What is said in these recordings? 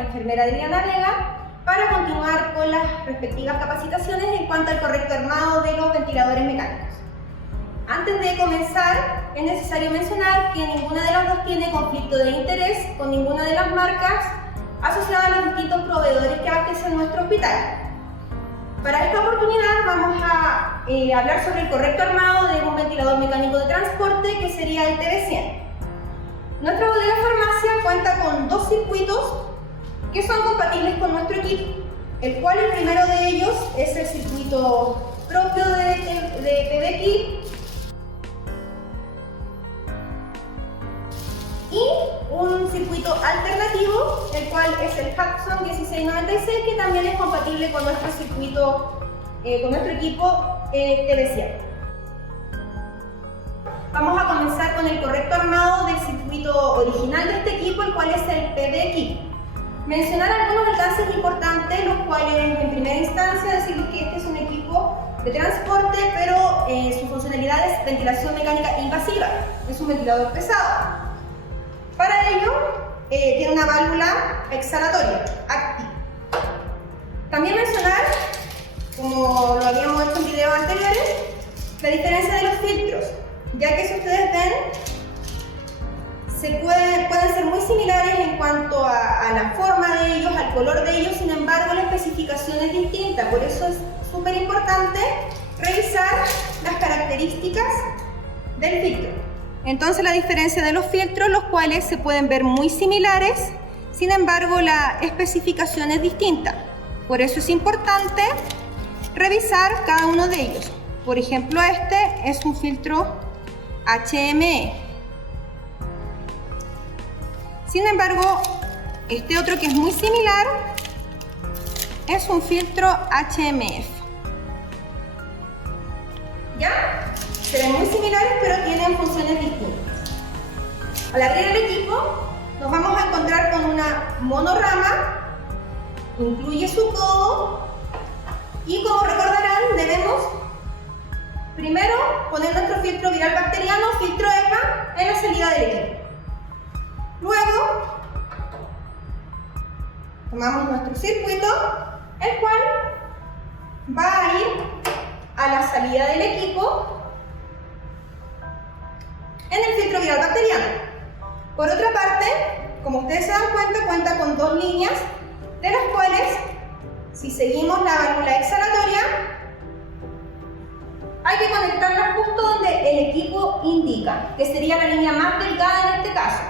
enfermera Adriana Vega para continuar con las respectivas capacitaciones en cuanto al correcto armado de los ventiladores mecánicos. Antes de comenzar, es necesario mencionar que ninguna de las dos tiene conflicto de interés con ninguna de las marcas asociadas a los distintos proveedores que abastecen nuestro hospital. Para esta oportunidad vamos a hablar sobre el correcto armado de un ventilador mecánico de transporte, que sería el TB100. Nuestra bodega farmacia cuenta con dos circuitos que son compatibles con nuestro equipo, el cual el primero de ellos es el circuito propio de PBKit y un circuito alternativo, el cual es el Hudson 1696, que también es compatible con nuestro circuito, con nuestro equipo TB100. Vamos a comenzar con el correcto armado del circuito original de este equipo, el cual es el PBKit. Mencionar algunos alcances importantes, los cuales en primera instancia decir que este es un equipo de transporte, pero su funcionalidad es ventilación mecánica invasiva, es un ventilador pesado. Para ello, tiene una válvula exhalatoria activa. También mencionar, como lo habíamos hecho en videos anteriores, la diferencia de los filtros, ya que si ustedes ven, pueden ser muy similares en cuanto a la forma de ellos, al color de ellos, sin embargo la especificación es distinta. Por eso es súper importante revisar las características del filtro. Entonces, la diferencia de los filtros, los cuales se pueden ver muy similares, sin embargo la especificación es distinta. Por eso es importante revisar cada uno de ellos. Por ejemplo, este es un filtro HME. Sin embargo, este otro, que es muy similar, es un filtro HMF. ¿Ya? Se ven muy similares, pero tienen funciones distintas. Al abrir el equipo, nos vamos a encontrar con una monorama, incluye su codo, y como recordarán, debemos primero poner nuestro filtro viral bacteriano, filtro EPA, en la salida del equipo. Luego, tomamos nuestro circuito, el cual va a ir a la salida del equipo en el filtro viral bacteriano. Por otra parte, como ustedes se dan cuenta, cuenta con dos líneas, de las cuales, si seguimos la válvula exhalatoria, hay que conectarla justo donde el equipo indica, que sería la línea más delgada en este caso.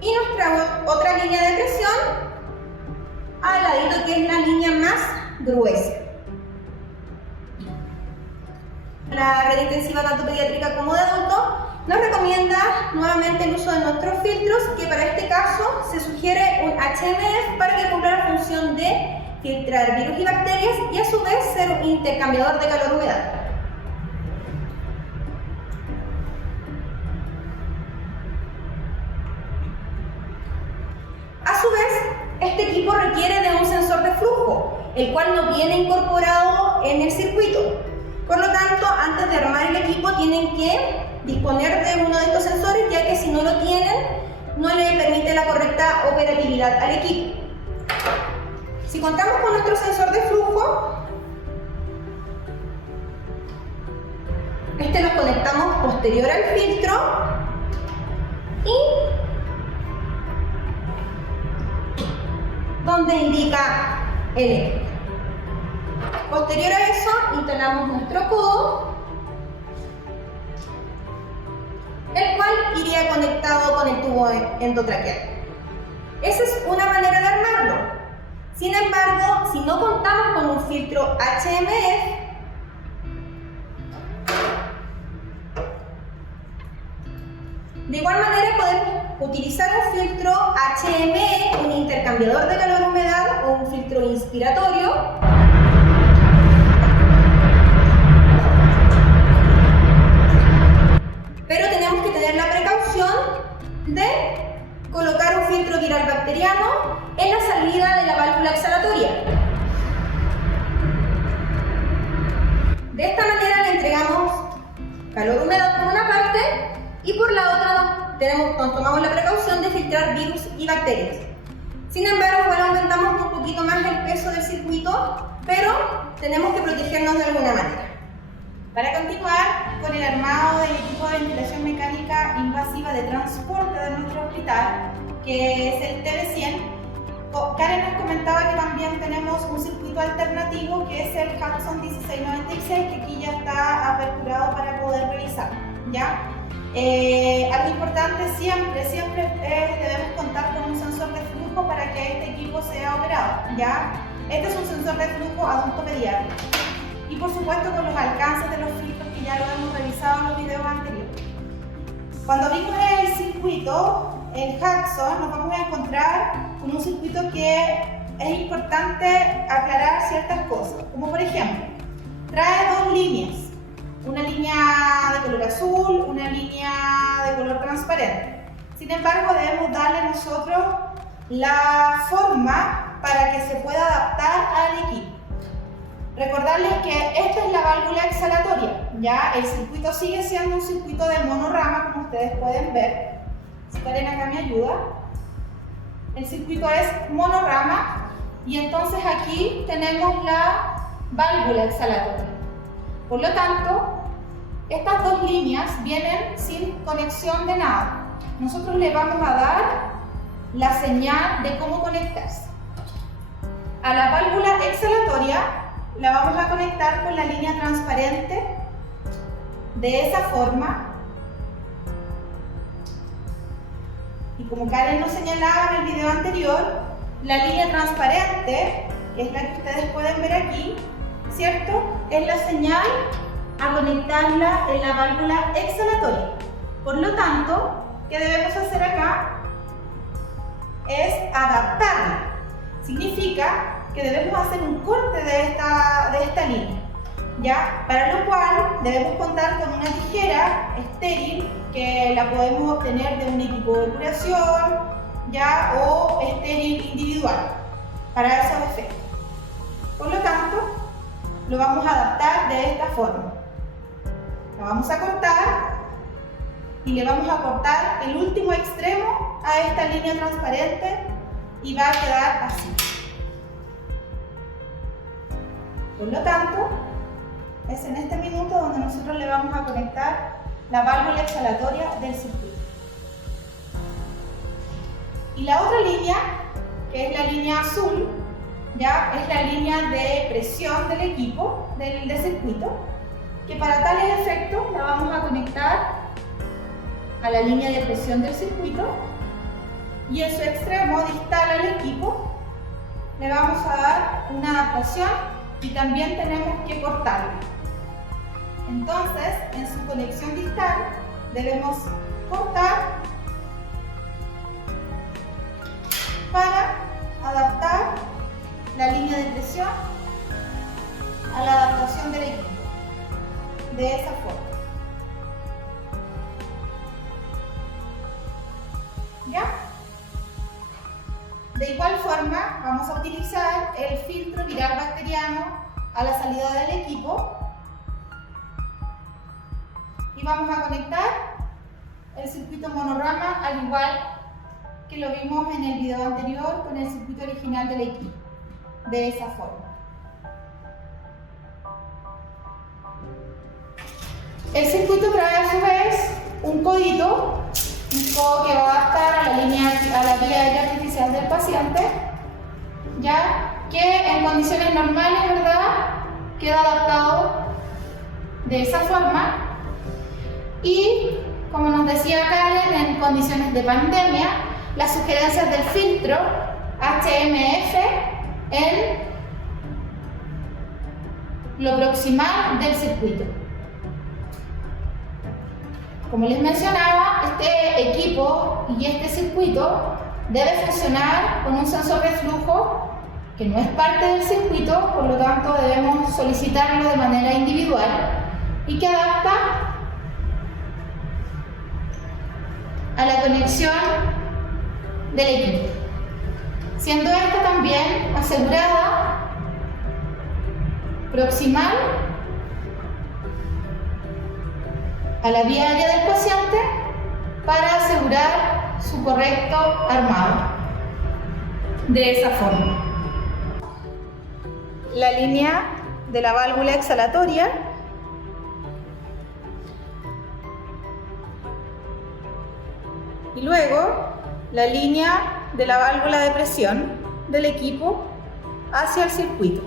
Y nuestra otra línea de presión al ladito, que es la línea más gruesa. La red intensiva tanto pediátrica como de adultos nos recomienda nuevamente el uso de nuestros filtros, que para este caso se sugiere un HMF para que cumpla la función de filtrar virus y bacterias y a su vez ser un intercambiador de calor-humedad. A su vez, este equipo requiere de un sensor de flujo, el cual no viene incorporado en el circuito. Por lo tanto, antes de armar el equipo tienen que disponer de uno de estos sensores, ya que si no lo tienen, no le permite la correcta operatividad al equipo. Si contamos con nuestro sensor de flujo, este lo conectamos posterior al filtro y donde indica el equipo. Posterior a eso, instalamos nuestro codo, el cual iría conectado con el tubo endotraqueal. Esa es una manera de armarlo. Sin embargo, si no contamos con un filtro HMF, de igual manera podemos utilizar un filtro HME, un intercambiador de calor-humedad o un filtro inspiratorio. Pero tenemos que tener la precaución de colocar un filtro viral bacteriano en la salida de la válvula exhalatoria. De esta manera le entregamos calor-humedad por una parte y por la otra nos tomamos la precaución de filtrar virus y bacterias. Sin embargo, igual aumentamos un poquito más el peso del circuito, pero tenemos que protegernos de alguna manera. Para continuar con el armado del equipo de ventilación mecánica invasiva de transporte de nuestro hospital, que es el TB100, Karen nos comentaba que también tenemos un circuito alternativo que es el Hudson 1696, que aquí ya está aperturado para poder revisar, ¿ya? Algo importante siempre debemos contar con un sensor de flujo para que este equipo sea operado, ¿ya? Este es un sensor de flujo adulto pediátrico y por supuesto con los alcances de los filtros que ya lo hemos revisado en los videos anteriores. Cuando vimos el circuito, el Hudson, nos vamos a encontrar con un circuito que es importante aclarar ciertas cosas, como por ejemplo, trae dos líneas, una línea de color azul, una línea de color transparente. Sin embargo, debemos darle nosotros la forma para que se pueda adaptar al equipo. Recordarles que esta es la válvula exhalatoria, ya el circuito sigue siendo un circuito de monorama, como ustedes pueden ver. Si Karen acá me ayuda. El circuito es monorama y entonces aquí tenemos la válvula exhalatoria. Por lo tanto, estas dos líneas vienen sin conexión de nada. Nosotros le vamos a dar la señal de cómo conectarse. A la válvula exhalatoria la vamos a conectar con la línea transparente de esa forma. Y como Karen nos señalaba en el video anterior, la línea transparente, que es la que ustedes pueden ver aquí, ¿cierto? Es la señal a conectarla en la válvula exhalatoria. Por lo tanto, ¿qué debemos hacer acá? Es adaptarla. Significa que debemos hacer un corte de esta línea, ¿ya? Para lo cual debemos contar con una tijera estéril que la podemos obtener de un equipo de curación, ¿ya? O estéril individual para esos efectos. Por lo tanto, lo vamos a adaptar de esta forma. La vamos a cortar y le vamos a cortar el último extremo a esta línea transparente y va a quedar así. Por lo tanto, es en este minuto donde nosotros le vamos a conectar la válvula exhalatoria del circuito. Y la otra línea, que es la línea azul, ya es la línea de presión del equipo, del circuito, que para tales efectos la vamos a conectar a la línea de presión del circuito y en su extremo distal al equipo le vamos a dar una adaptación y también tenemos que cortarla. Entonces, en su conexión distal debemos cortar para adaptar la línea de presión a la adaptación del equipo, de esa forma. ¿Ya? De igual forma, vamos a utilizar el filtro viral bacteriano a la salida del equipo y vamos a conectar el circuito monorama al igual que lo vimos en el video anterior con el circuito original del equipo, de esa forma. El circuito trae a su vez un codito, un codo que va a adaptar a la vía aérea artificial del paciente, ya que en condiciones normales, ¿verdad?, queda adaptado de esa forma. Y como nos decía Karen, en condiciones de pandemia, las sugerencias del filtro HMF en lo proximal del circuito. Como les mencionaba, este equipo y este circuito debe funcionar con un sensor de flujo que no es parte del circuito, por lo tanto debemos solicitarlo de manera individual y que adapta a la conexión del equipo, siendo esta también asegurada proximal a la vía aérea del paciente para asegurar su correcto armado. De esa forma. La línea de la válvula exhalatoria y luego la línea de la válvula de presión del equipo hacia el circuito.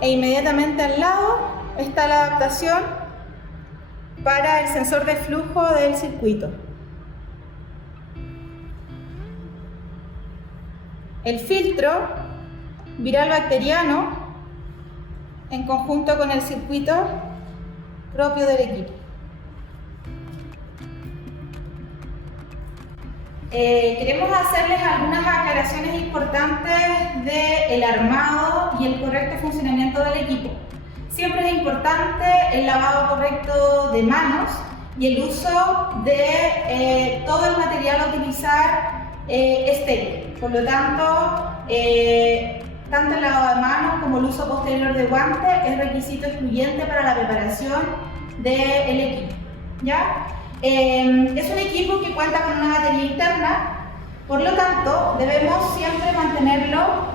E inmediatamente al lado está la adaptación para el sensor de flujo del circuito. El filtro viral bacteriano en conjunto con el circuito propio del equipo. Queremos hacerles algunas aclaraciones importantes del armado y el correcto funcionamiento del equipo. Siempre es importante el lavado correcto de manos y el uso de todo el material a utilizar estéril. Por lo tanto, tanto el lavado de manos como el uso posterior de guantes es requisito excluyente para la preparación del equipo. ¿Ya? Es un equipo que cuenta con una batería interna, por lo tanto debemos siempre mantenerlo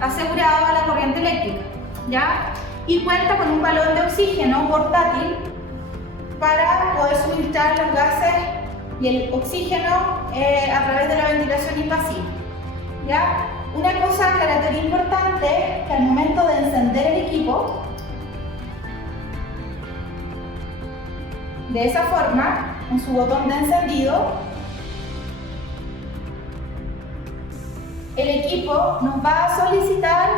asegurado a la corriente eléctrica, ¿ya? Y cuenta con un balón de oxígeno portátil para poder suministrar los gases y el oxígeno a través de la ventilación invasiva, ¿ya? Una cosa aclaratoria importante, que al momento de encender el equipo, de esa forma, en su botón de encendido, el equipo nos va a solicitar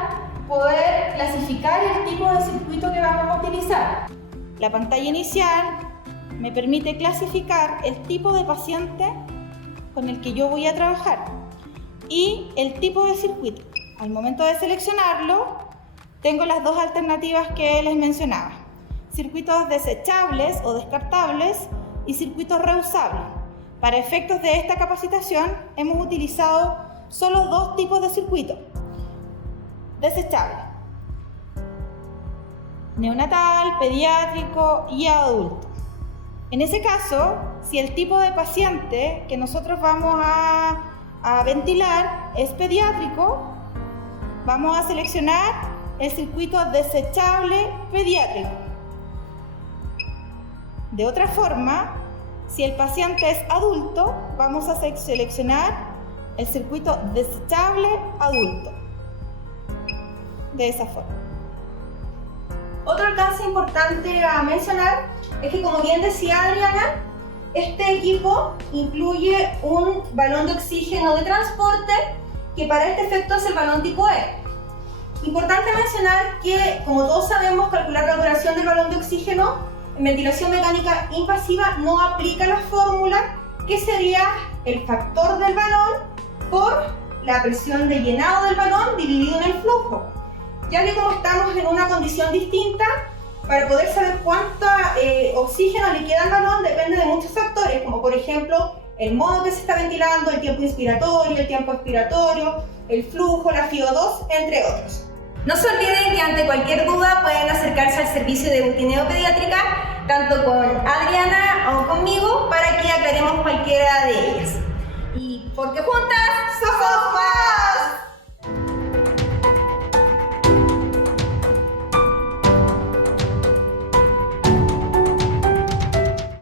poder clasificar el tipo de circuito que vamos a utilizar. La pantalla inicial me permite clasificar el tipo de paciente con el que yo voy a trabajar y el tipo de circuito. Al momento de seleccionarlo, tengo las dos alternativas que les mencionaba: circuitos desechables o descartables y circuitos reusables. Para efectos de esta capacitación hemos utilizado solo dos tipos de circuitos desechables: neonatal, pediátrico y adulto. En ese caso, si el tipo de paciente que nosotros vamos a ventilar es pediátrico, vamos a seleccionar el circuito desechable pediátrico. De otra forma, si el paciente es adulto, vamos a seleccionar el circuito desechable adulto. De esa forma. Otro alcance importante a mencionar es que, como bien decía Adriana, este equipo incluye un balón de oxígeno de transporte que para este efecto es el balón tipo E. Importante mencionar que, como todos sabemos, calcular la duración del balón de oxígeno en ventilación mecánica invasiva no aplica la fórmula que sería el factor del balón por la presión de llenado del balón dividido en el flujo, ya que como estamos en una condición distinta, para poder saber cuánto oxígeno le queda al balón depende de muchos factores, como por ejemplo el modo que se está ventilando, el tiempo inspiratorio, el tiempo expiratorio, el flujo, la FiO2, entre otros. No se olviden que ante cualquier duda pueden acercarse al servicio de butineo pediátrica, tanto con Adriana o conmigo, para que aclaremos cualquiera de ellas. Y porque juntas somos